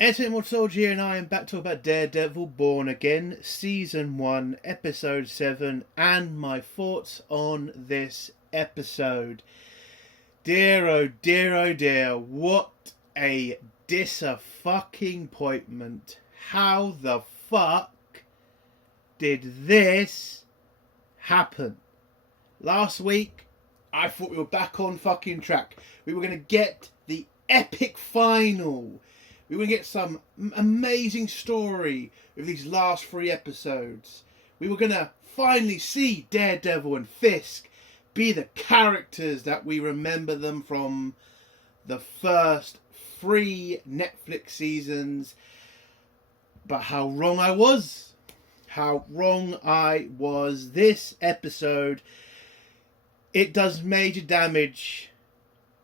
Entertainment Soldier here, and I am back to talk about Daredevil Born Again, Season 1, Episode 7, and my thoughts on this episode. Dear oh dear oh dear, what a disappointment. How the fuck did this happen? Last week, I thought we were back on fucking track. We were going to get the epic final. We were going to get some amazing story with these last 3 episodes. We were going to finally see Daredevil and Fisk be the characters that we remember them from the first 3 Netflix seasons. But how wrong I was. How wrong I was. This episode, it does major damage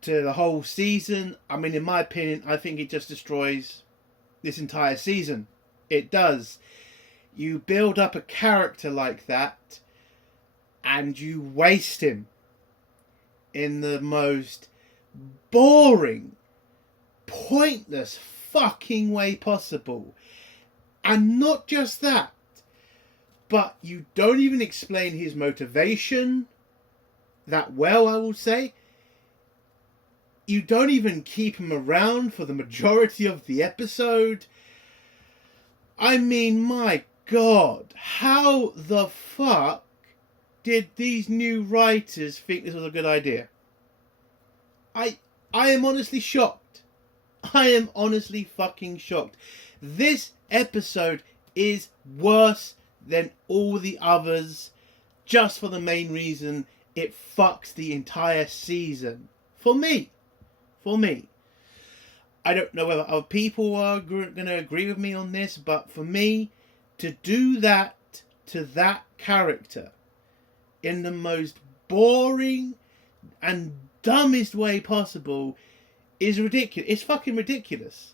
to the whole season. I mean, in my opinion, I think it just destroys this entire season. It does. You build up a character like that and you waste him in the most boring, pointless fucking way possible. And not just that, but you don't even explain his motivation that well, I will say. You don't even keep him around for the majority of the episode. I mean, my God, how the fuck did these new writers think this was a good idea? I am honestly shocked. I am honestly fucking shocked. This episode is worse than all the others just for the main reason it fucks the entire season. For me. I don't know whether other people are going to agree with me on this, but for me, to do that to that character in the most boring and dumbest way possible is ridiculous. It's fucking ridiculous.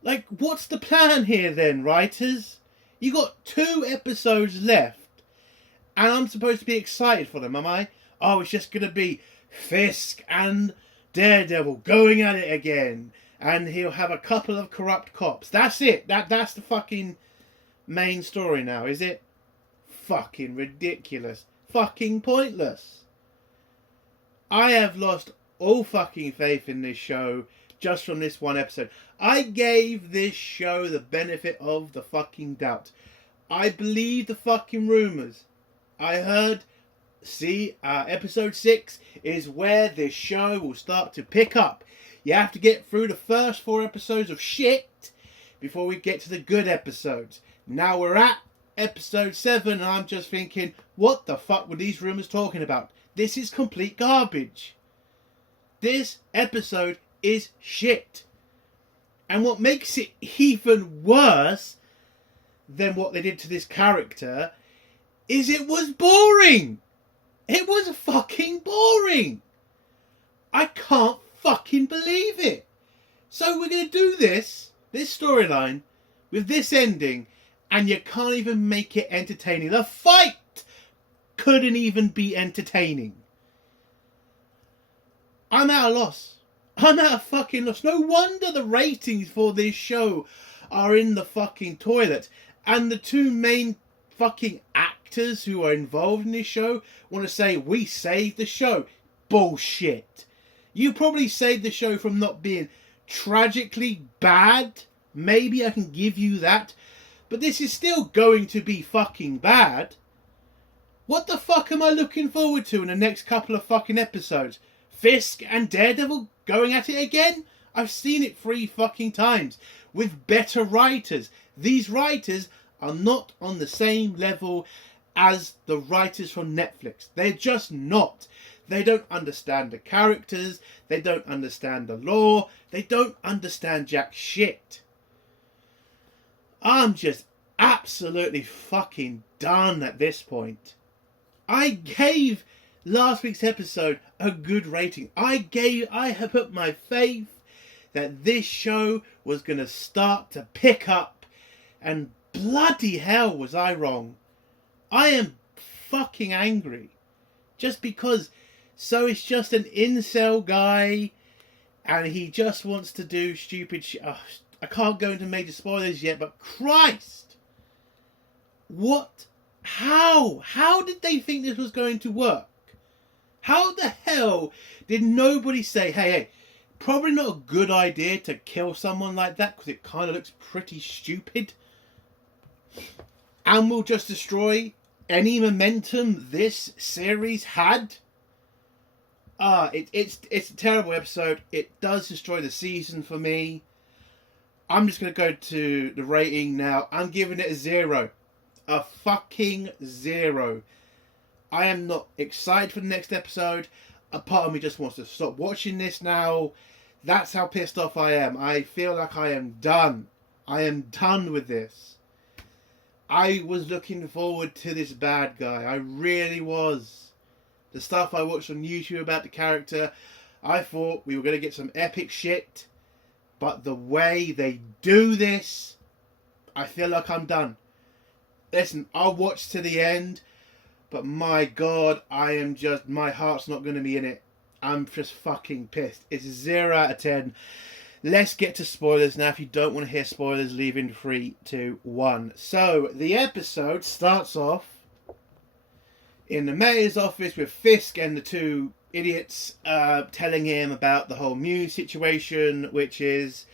Like, what's the plan here then, writers? You got 2 episodes left, and I'm supposed to be excited for them, am I? Oh, it's just going to be Fisk and Daredevil going at it again, and he'll have a couple of corrupt cops. That's it. That's the fucking main story now, is it? Fucking ridiculous. Fucking pointless. I have lost all fucking faith in this show just from this one episode. I gave this show the benefit of the fucking doubt. I believed the fucking rumours. I heard, episode 6 is where this show will start to pick up. You have to get through the first 4 episodes of shit before we get to the good episodes. Now we're at episode 7 and I'm just thinking, what the fuck were these rumours talking about? This is complete garbage. This episode is shit. And what makes it even worse than what they did to this character is it was boring. It was fucking boring. I can't fucking believe it. So we're going to do this storyline with this ending, and you can't even make it entertaining. The fight couldn't even be entertaining. I'm at a loss. I'm at a fucking loss. No wonder the ratings for this show are in the fucking toilet. And the 2 main fucking actors who are involved in this show want to say, we saved the show. Bullshit. You probably saved the show from not being tragically bad. Maybe I can give you that. But this is still going to be fucking bad. What the fuck am I looking forward to in the next couple of fucking episodes? Fisk and Daredevil going at it again? I've seen it 3 fucking times with better writers. These writers are not on the same level as the writers from Netflix. They're just not. They don't understand the characters. They don't understand the lore. They don't understand jack shit. I'm just absolutely fucking done at this point. I gave last week's episode a good rating. I have put my faith that this show was going to start to pick up, and bloody hell was I wrong. I am fucking angry. Just because, so it's just an incel guy and he just wants to do stupid shit. I can't go into major spoilers yet, but Christ! What? How? How did they think this was going to work? How the hell did nobody say, hey, probably not a good idea to kill someone like that because it kind of looks pretty stupid. And will just destroy any momentum this series had. It's a terrible episode. It does destroy the season for me. I'm just going to go to the rating now. I'm giving it a 0. A fucking 0. I am not excited for the next episode. A part of me just wants to stop watching this now. That's how pissed off I am. I feel like I am done. I am done with this. I was looking forward to this bad guy. I really was. The stuff I watched on YouTube about the character, I thought we were going to get some epic shit. But the way they do this, I feel like I'm done. Listen, I'll watch to the end. But my God, my heart's not going to be in it. I'm just fucking pissed. It's a 0 out of 10. Let's get to spoilers now. If you don't want to hear spoilers, leave in 3, 2, 1. So, the episode starts off in the mayor's office with Fisk and the two idiots telling him about the whole Muse situation, which is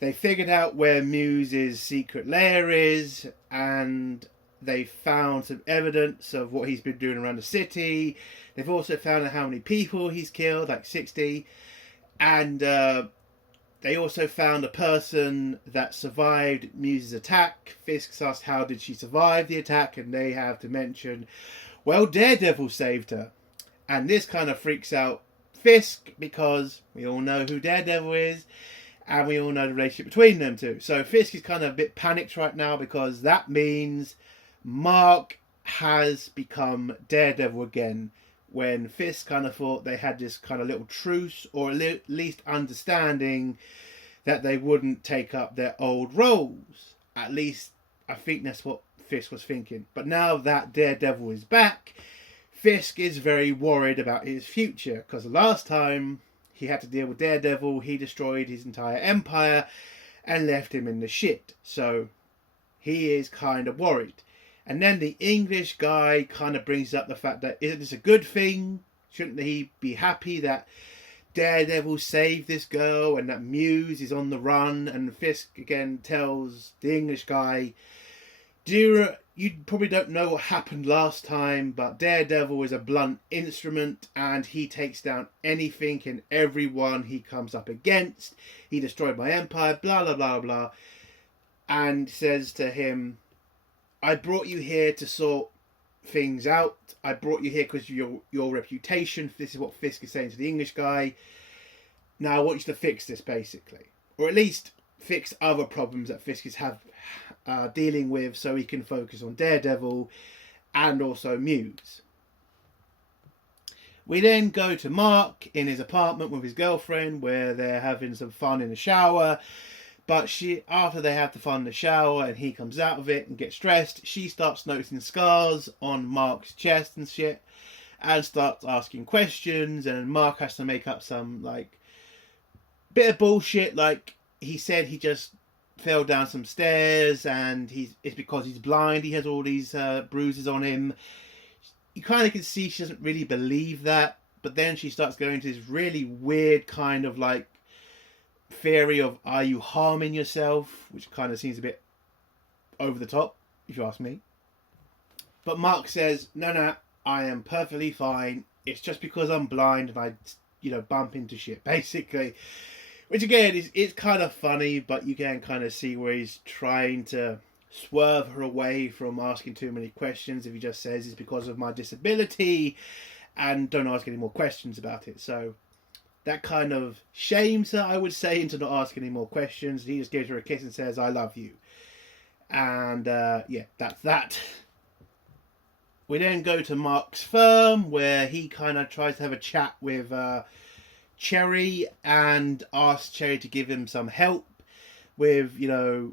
they figured out where Muse's secret lair is, and they found some evidence of what he's been doing around the city. They've also found out how many people he's killed, like 60. And they also found a person that survived Muse's attack. Fisk asked how did she survive the attack, and they have to mention, well, Daredevil saved her. And this kind of freaks out Fisk because we all know who Daredevil is, and we all know the relationship between them two. So Fisk is kind of a bit panicked right now because that means Mark has become Daredevil again, when Fisk kind of thought they had this kind of little truce, or at least understanding that they wouldn't take up their old roles. At least I think that's what Fisk was thinking. But now that Daredevil is back, Fisk is very worried about his future, because the last time he had to deal with Daredevil, he destroyed his entire empire and left him in the shit. So he is kind of worried. And then the English guy kind of brings up the fact that, isn't this a good thing? Shouldn't he be happy that Daredevil saved this girl and that Muse is on the run? And Fisk again tells the English guy, you probably don't know what happened last time, but Daredevil is a blunt instrument and he takes down anything and everyone he comes up against. He destroyed my empire, blah, blah, blah, blah. And says to him, I brought you here to sort things out. I brought you here because of your reputation. This is what Fisk is saying to the English guy. Now I want you to fix this, basically. Or at least fix other problems that Fisk is dealing with, so he can focus on Daredevil and also Muse. We then go to Mark in his apartment with his girlfriend, where they're having some fun in the shower. But after they have the fun in the shower and he comes out of it and gets dressed, she starts noticing scars on Mark's chest and shit, and starts asking questions. And Mark has to make up some like bit of bullshit, like he said he just fell down some stairs and it's because he's blind. He has all these bruises on him. You kind of can see she doesn't really believe that, but then she starts going into this really weird kind of like theory of, are you harming yourself, which kind of seems a bit over the top, if you ask me. But Mark says, no, I am perfectly fine. It's just because I'm blind and I, bump into shit, basically. Which again, it's kind of funny, but you can kind of see where he's trying to swerve her away from asking too many questions. If he just says it's because of my disability and don't ask any more questions about it. So that kind of shames her, I would say, into not asking any more questions. He just gives her a kiss and says, I love you. And yeah, that's that. We then go to Mark's firm, where he kind of tries to have a chat with Cherry and asks Cherry to give him some help with,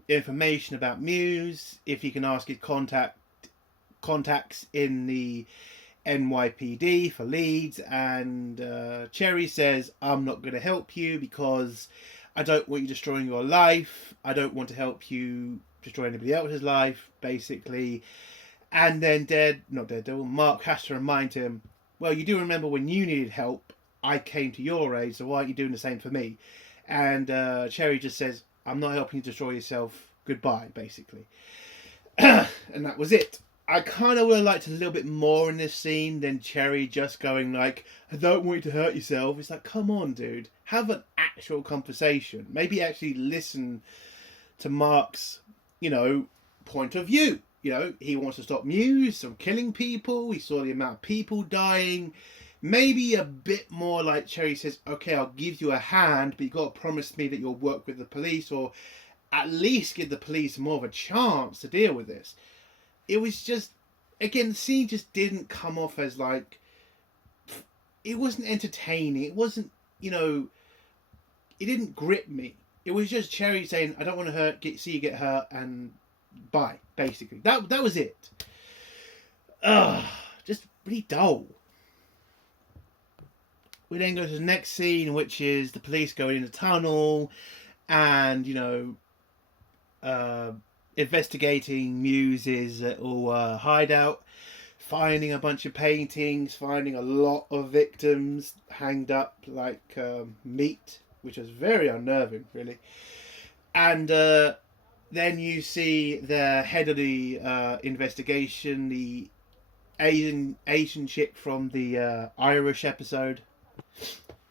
information about Muse, if he can ask his contacts in the NYPD for leads. And Cherry says, I'm not going to help you because I don't want you destroying your life. I don't want to help you destroy anybody else's life, basically. And then not Daredevil, Mark has to remind him, well, you do remember when you needed help, I came to your aid, so why aren't you doing the same for me? And Cherry just says, I'm not helping you destroy yourself. Goodbye, basically. And that was it. I kind of would have liked a little bit more in this scene than Cherry just going like, I don't want you to hurt yourself. It's like, come on, dude. Have an actual conversation. Maybe actually listen to Mark's, point of view. He wants to stop Muse from killing people. He saw the amount of people dying. Maybe a bit more like Cherry says, okay, I'll give you a hand, but you've got to promise me that you'll work with the police, or at least give the police more of a chance to deal with this. It was just, again, the scene just didn't come off as like, it wasn't entertaining. It wasn't, it didn't grip me. It was just Cherry saying, I don't want to see you get hurt, and bye, basically. That was it. Just really dull. We then go to the next scene, which is the police going in the tunnel and, investigating Muse's little hideout, finding a bunch of paintings, finding a lot of victims hanged up like meat, which was very unnerving, really. And then you see the head of the investigation, the Asian chick from the Irish episode,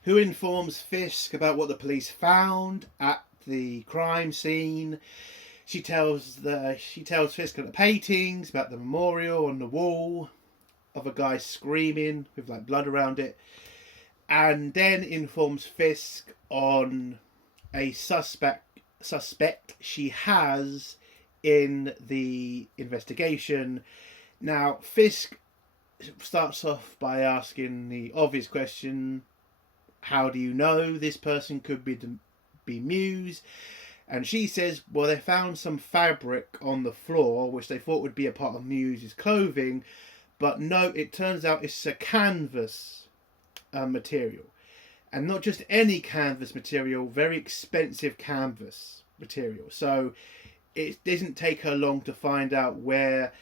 who informs Fisk about what the police found at the crime scene. She tells Fisk about the paintings, about the memorial on the wall of a guy screaming with like blood around it, and then informs Fisk on a suspect she has in the investigation. Now, Fisk starts off by asking the obvious question, how do you know this person could be Muse? And she says, well, they found some fabric on the floor, which they thought would be a part of Muse's clothing, but no, it turns out it's a canvas material. And not just any canvas material, very expensive canvas material. So it doesn't take her long to find out where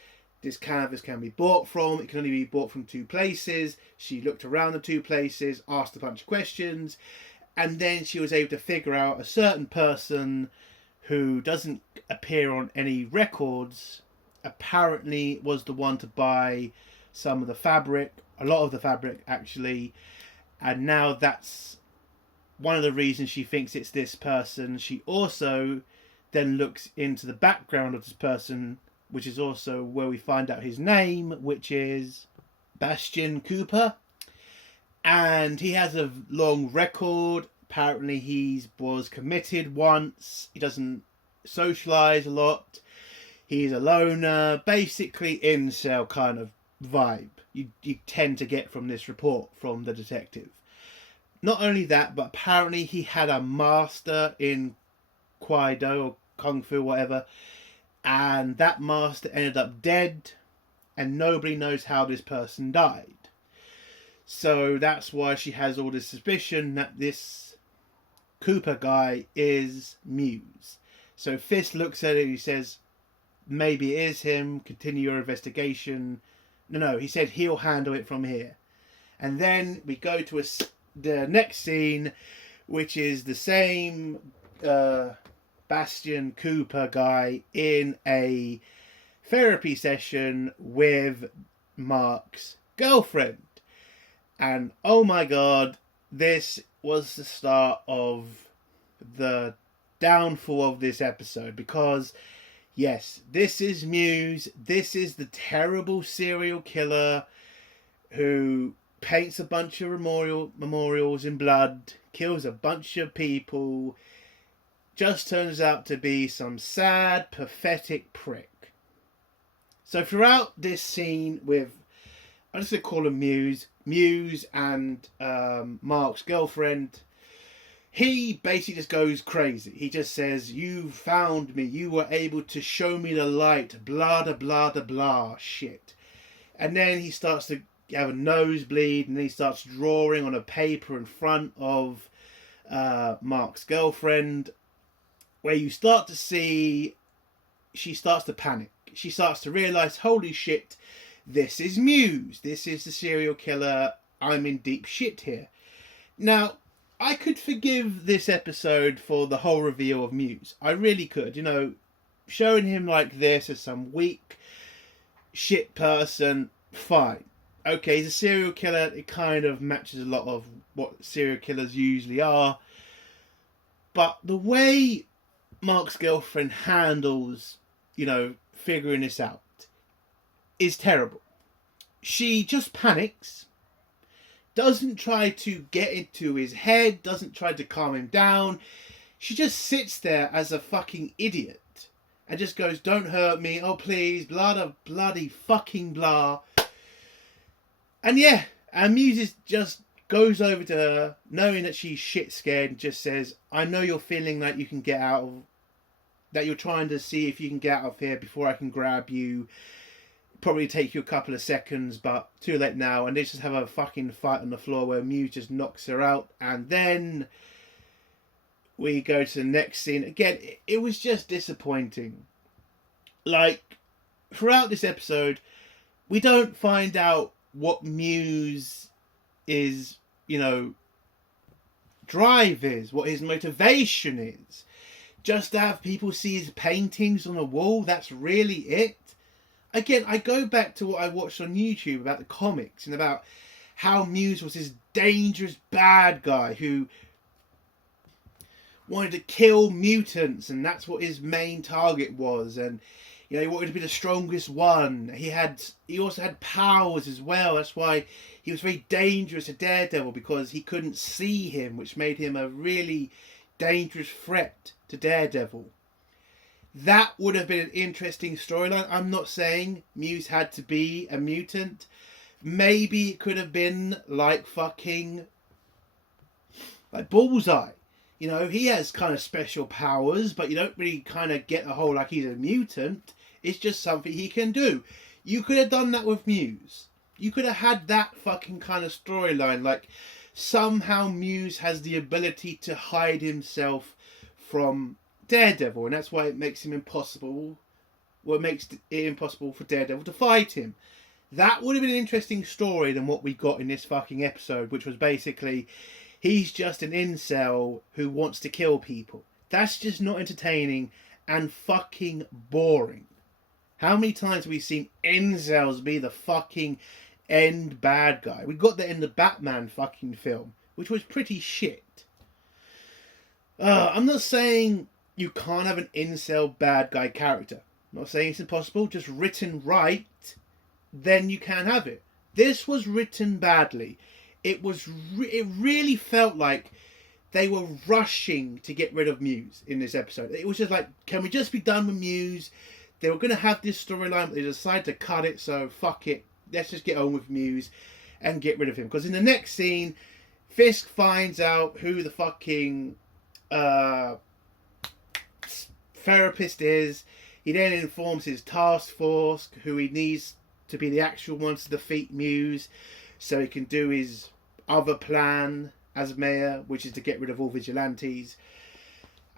this canvas can be bought from. It can only be bought from two places. She looked around the two places, asked a bunch of questions, and then she was able to figure out a certain person who doesn't appear on any records apparently was the one to buy some of the fabric, a lot of the fabric actually, and now that's one of the reasons she thinks it's this person. She also then looks into the background of this person, which is also where we find out his name, which is Bastian Cooper. And he has a long record. Apparently he was committed once. He doesn't socialise a lot. He's a loner. Basically incel kind of vibe you tend to get from this report from the detective. Not only that, but apparently he had a master in Kwaido or Kung Fu, whatever. And that master ended up dead, and nobody knows how this person died. So that's why she has all this suspicion that this Cooper guy is Muse. So Fisk looks at it and he says, maybe it is him, continue your investigation. No, he said he'll handle it from here. And then we go to the next scene, which is the same Bastian Cooper guy in a therapy session with Mark's girlfriend. And oh my god, this was the start of the downfall of this episode, because yes, this is Muse. This is the terrible serial killer who paints a bunch of memorials in blood, kills a bunch of people, just turns out to be some sad, pathetic prick. So throughout this scene with, I'm just going to call him Muse and Mark's girlfriend, he basically just goes crazy. He just says, you found me, you were able to show me the light, blah, blah, blah, blah, blah, shit. And then he starts to have a nosebleed, and he starts drawing on a paper in front of Mark's girlfriend, where you start to see she starts to panic. She starts to realise, holy shit, this is Muse. This is the serial killer. I'm in deep shit here. Now, I could forgive this episode for the whole reveal of Muse. I really could. You know, showing him like this as some weak shit person, fine. Okay, he's a serial killer. It kind of matches a lot of what serial killers usually are. But the way Mark's girlfriend handles, you know, figuring this out is terrible. She just panics, doesn't try to get into his head, doesn't try to calm him down. She just sits there as a fucking idiot and just goes, don't hurt me, oh please, bloody fucking blah. And yeah, and Muse just goes over to her, knowing that she's shit scared, and just says, I know you're feeling like you can get out of, that you're trying to see if you can get out of here before I can grab you. Probably take you a couple of seconds, but too late now. And they just have a fucking fight on the floor where Muse just knocks her out. And then we go to the next scene. Again, it was just disappointing. Like, throughout this episode, we don't find out what Muse is, you know, drive is, what his motivation is. Just to have people see his paintings on the wall, that's really it. Again, I go back to what I watched on YouTube about the comics and about how Muse was this dangerous bad guy who wanted to kill mutants, and that's what his main target was. And you know, he wanted to be the strongest one. He also had powers as well. That's why he was very dangerous to Daredevil, because he couldn't see him, which made him a really dangerous threat to Daredevil. That would have been an interesting storyline. I'm not saying Muse had to be a mutant. Maybe it could have been like fucking like Bullseye. You know, he has kind of special powers, but you don't really kind of get the whole like he's a mutant. It's just something he can do. You could have done that with Muse. You could have had that fucking kind of storyline. Like, somehow Muse has the ability to hide himself from Daredevil, and that's why it makes him impossible. Well, it makes it impossible for Daredevil to fight him. That would have been an interesting story than what we got in this fucking episode, which was basically he's just an incel who wants to kill people. That's just not entertaining and fucking boring. How many times have we seen incels be the fucking end bad guy? We got that in the Batman fucking film, which was pretty shit. I'm not saying you can't have an incel bad guy character. I'm not saying it's impossible, just written right, then you can have it. This was written badly. It really felt like they were rushing to get rid of Muse in this episode. It was just like, can we just be done with Muse? They were going to have this storyline, but they decided to cut it, so fuck it. Let's just get on with Muse and get rid of him. Because in the next scene, Fisk finds out who the fucking therapist is. He then informs his task force who he needs to be the actual ones to defeat Muse, so he can do his other plan as mayor, which is to get rid of all vigilantes.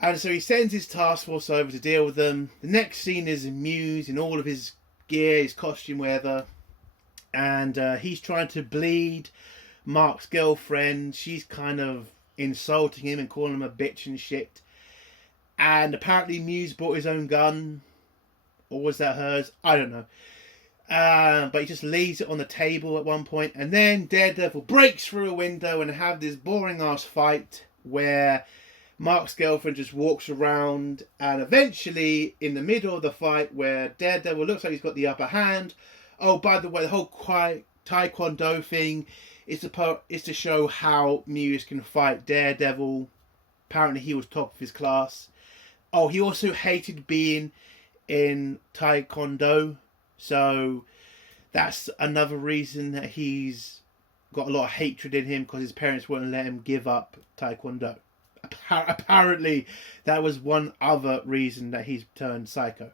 And so he sends his task force over to deal with them. The next scene is Muse in all of his gear, his costume, whatever. And he's trying to bleed Mark's girlfriend. She's kind of insulting him and calling him a bitch and shit. And apparently Muse bought his own gun. Or was that hers? I don't know. But he just leaves it on the table at one point. And then Daredevil breaks through a window and have this boring ass fight where Mark's girlfriend just walks around, and eventually in the middle of the fight where Daredevil looks like he's got the upper hand. Oh, by the way, the whole Taekwondo thing is to show how Muse can fight Daredevil. Apparently he was top of his class. Oh, he also hated being in Taekwondo. So that's another reason that he's got a lot of hatred in him, because his parents wouldn't let him give up Taekwondo. Apparently that was one other reason that he's turned psycho.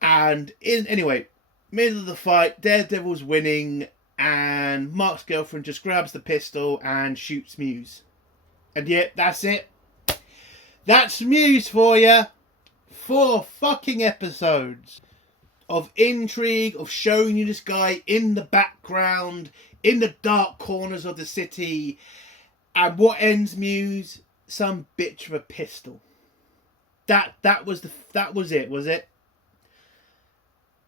And anyway, middle of the fight, Daredevil's winning, and Mark's girlfriend just grabs the pistol and shoots Muse. And yet, that's it. That's Muse for you. 4 fucking episodes of intrigue, of showing you this guy in the background, in the dark corners of the city. And what ends Muse? Some bitch with a pistol. That was it, was it?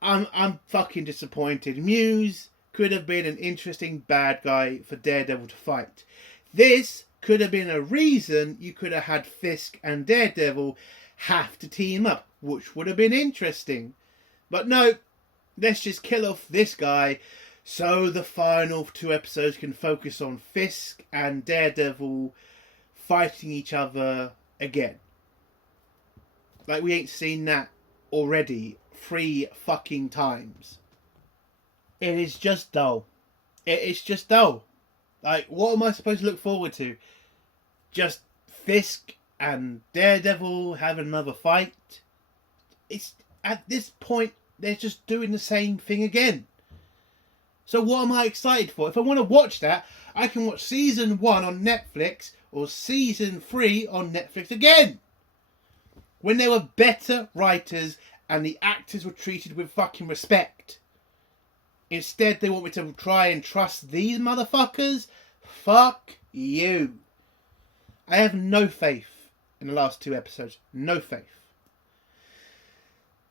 I'm fucking disappointed. Muse could have been an interesting bad guy for Daredevil to fight. This could have been a reason you could have had Fisk and Daredevil have to team up, which would have been interesting. But no, let's just kill off this guy so the final 2 episodes can focus on Fisk and Daredevil fighting each other again. Like, we ain't seen that already 3 fucking times. It is just dull. It's just dull. Like, what am I supposed to look forward to? Just Fisk and Daredevil having another fight? It's, at this point, they're just doing the same thing again. So what am I excited for? If I want to watch that, I can watch season 1 on Netflix or season 3 on Netflix again. When there were better writers and the actors were treated with fucking respect. Instead, they want me to try and trust these motherfuckers? Fuck you. I have no faith in the last 2 episodes. No faith.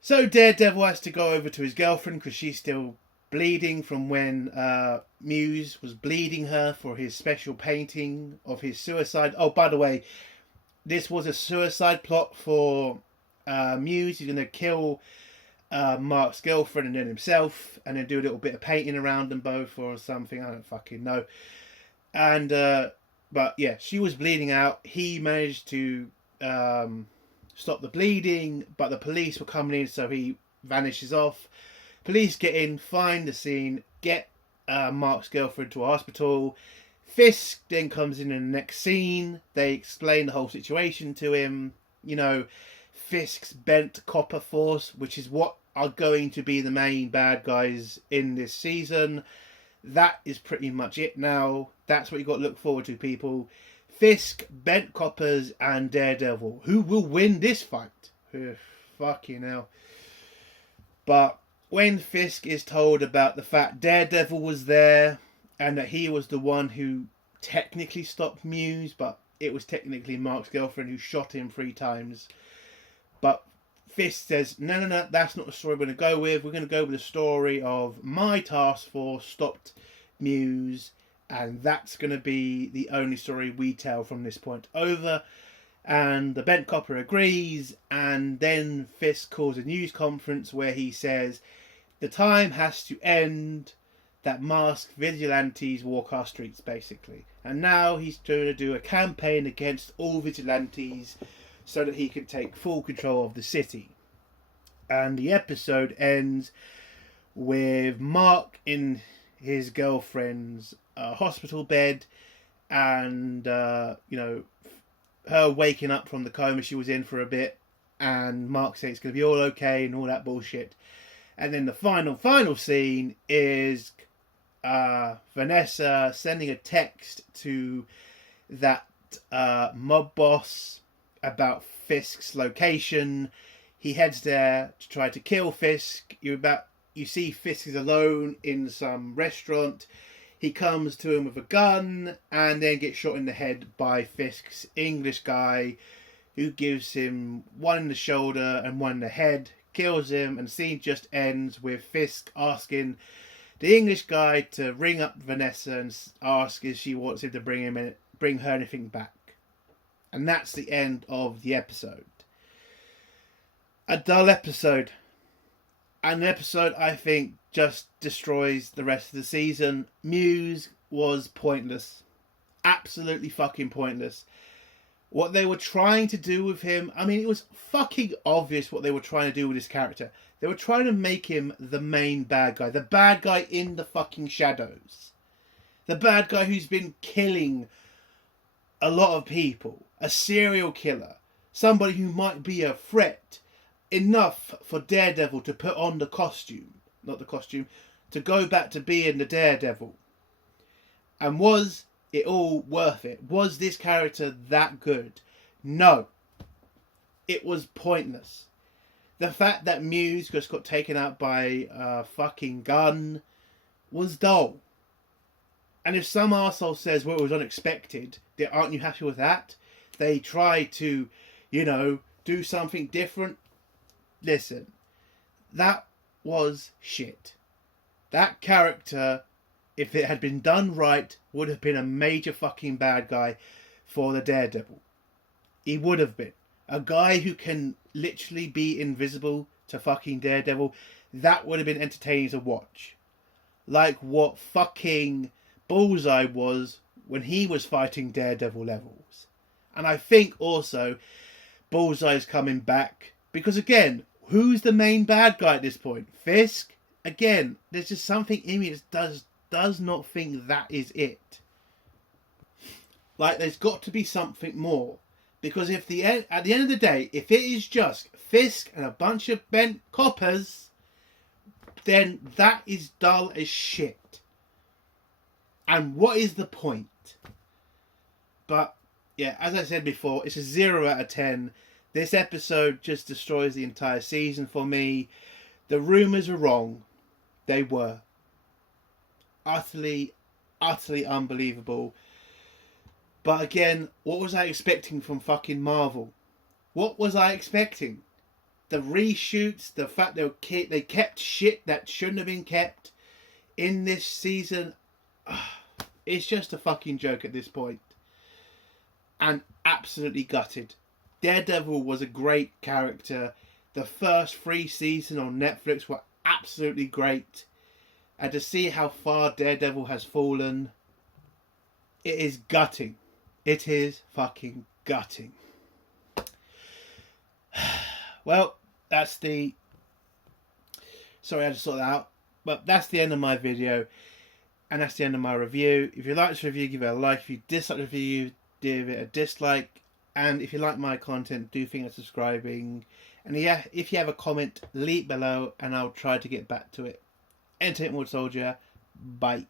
So Daredevil has to go over to his girlfriend because she's still bleeding from when Muse was bleeding her for his special painting of his suicide. Oh, by the way, this was a suicide plot for Muse. He's going to kill Mark's girlfriend and then himself, and then do a little bit of painting around them both or something. I don't fucking know. And but yeah, she was bleeding out. He managed to stop the bleeding, but the police were coming in, so he vanishes off. Police get in, find the scene, get Mark's girlfriend to a hospital. Fisk then comes in the next scene. They explain the whole situation to him. You know, Fisk's bent copper force, which is what are going to be the main bad guys in this season. That is pretty much it now. That's what you got to look forward to, people. Fisk, bent coppers, and Daredevil. Who will win this fight? Fucking hell. But when Fisk is told about the fact Daredevil was there and that he was the one who technically stopped Muse, but it was technically Mark's girlfriend who shot him 3 times. But Fisk says, no, that's not the story we're going to go with. We're going to go with the story of my task force stopped Muse, and that's going to be the only story we tell from this point over. And the bent copper agrees, and then Fisk calls a news conference where he says the time has to end that masked vigilantes walk our streets, basically. And now he's going to do a campaign against all vigilantes so that he can take full control of the city. And the episode ends with Mark in his girlfriend's hospital bed, and you know, her waking up from the coma she was in for a bit, and Mark saying it's going to be all okay and all that bullshit. And then the final scene is Vanessa sending a text to that mob boss about Fisk's location. He heads there to try to kill Fisk. You see Fisk is alone in some restaurant. He comes to him with a gun and then gets shot in the head by Fisk's English guy, who gives him one in the shoulder and one in the head, kills him, and the scene just ends with Fisk asking the English guy to ring up Vanessa and ask if she wants him to bring her anything back. And that's the end of the episode. A dull episode. An episode I think just destroys the rest of the season. Muse was pointless. Absolutely fucking pointless. What they were trying to do with him, I mean, it was fucking obvious what they were trying to do with his character. They were trying to make him the main bad guy. The bad guy in the fucking shadows. The bad guy who's been killing a lot of people. A serial killer. Somebody who might be a threat. Enough for Daredevil to put on the costume. Not the costume. To go back to being the Daredevil. And was it all worth it? Was this character that good? No. It was pointless. The fact that Muse just got taken out by a fucking gun was dull. And if some arsehole says, well, it was unexpected, aren't you happy with that? They try to, do something different. Listen, that was shit. That character, if it had been done right, would have been a major fucking bad guy for the Daredevil. He would have been. A guy who can literally be invisible to fucking Daredevil, that would have been entertaining to watch. Like what fucking Bullseye was when he was fighting Daredevil levels. And I think also Bullseye's coming back. Because again, who's the main bad guy at this point? Fisk? Again, there's just something in me that does not think that is it. Like, there's got to be something more. Because at the end of the day, if it is just Fisk and a bunch of bent coppers, then that is dull as shit. And what is the point? But, yeah, as I said before, it's a 0 out of 10. This episode just destroys the entire season for me. The rumours were wrong. They were. Utterly, utterly unbelievable. But again, what was I expecting from fucking Marvel? What was I expecting? The reshoots, the fact they kept shit that shouldn't have been kept in this season. It's just a fucking joke at this point. And absolutely gutted. Daredevil was a great character. The first 3 seasons on Netflix were absolutely great. And to see how far Daredevil has fallen, it is gutting. It is fucking gutting. Well, that's the... Sorry, I had to sort that out. But that's the end of my video. And that's the end of my review. If you like this review, give it a like. If you dislike the review, give it a dislike. And if you like my content, do think of subscribing. And yeah, if you have a comment, leave below and I'll try to get back to it. Entertainment Soldier. Bye.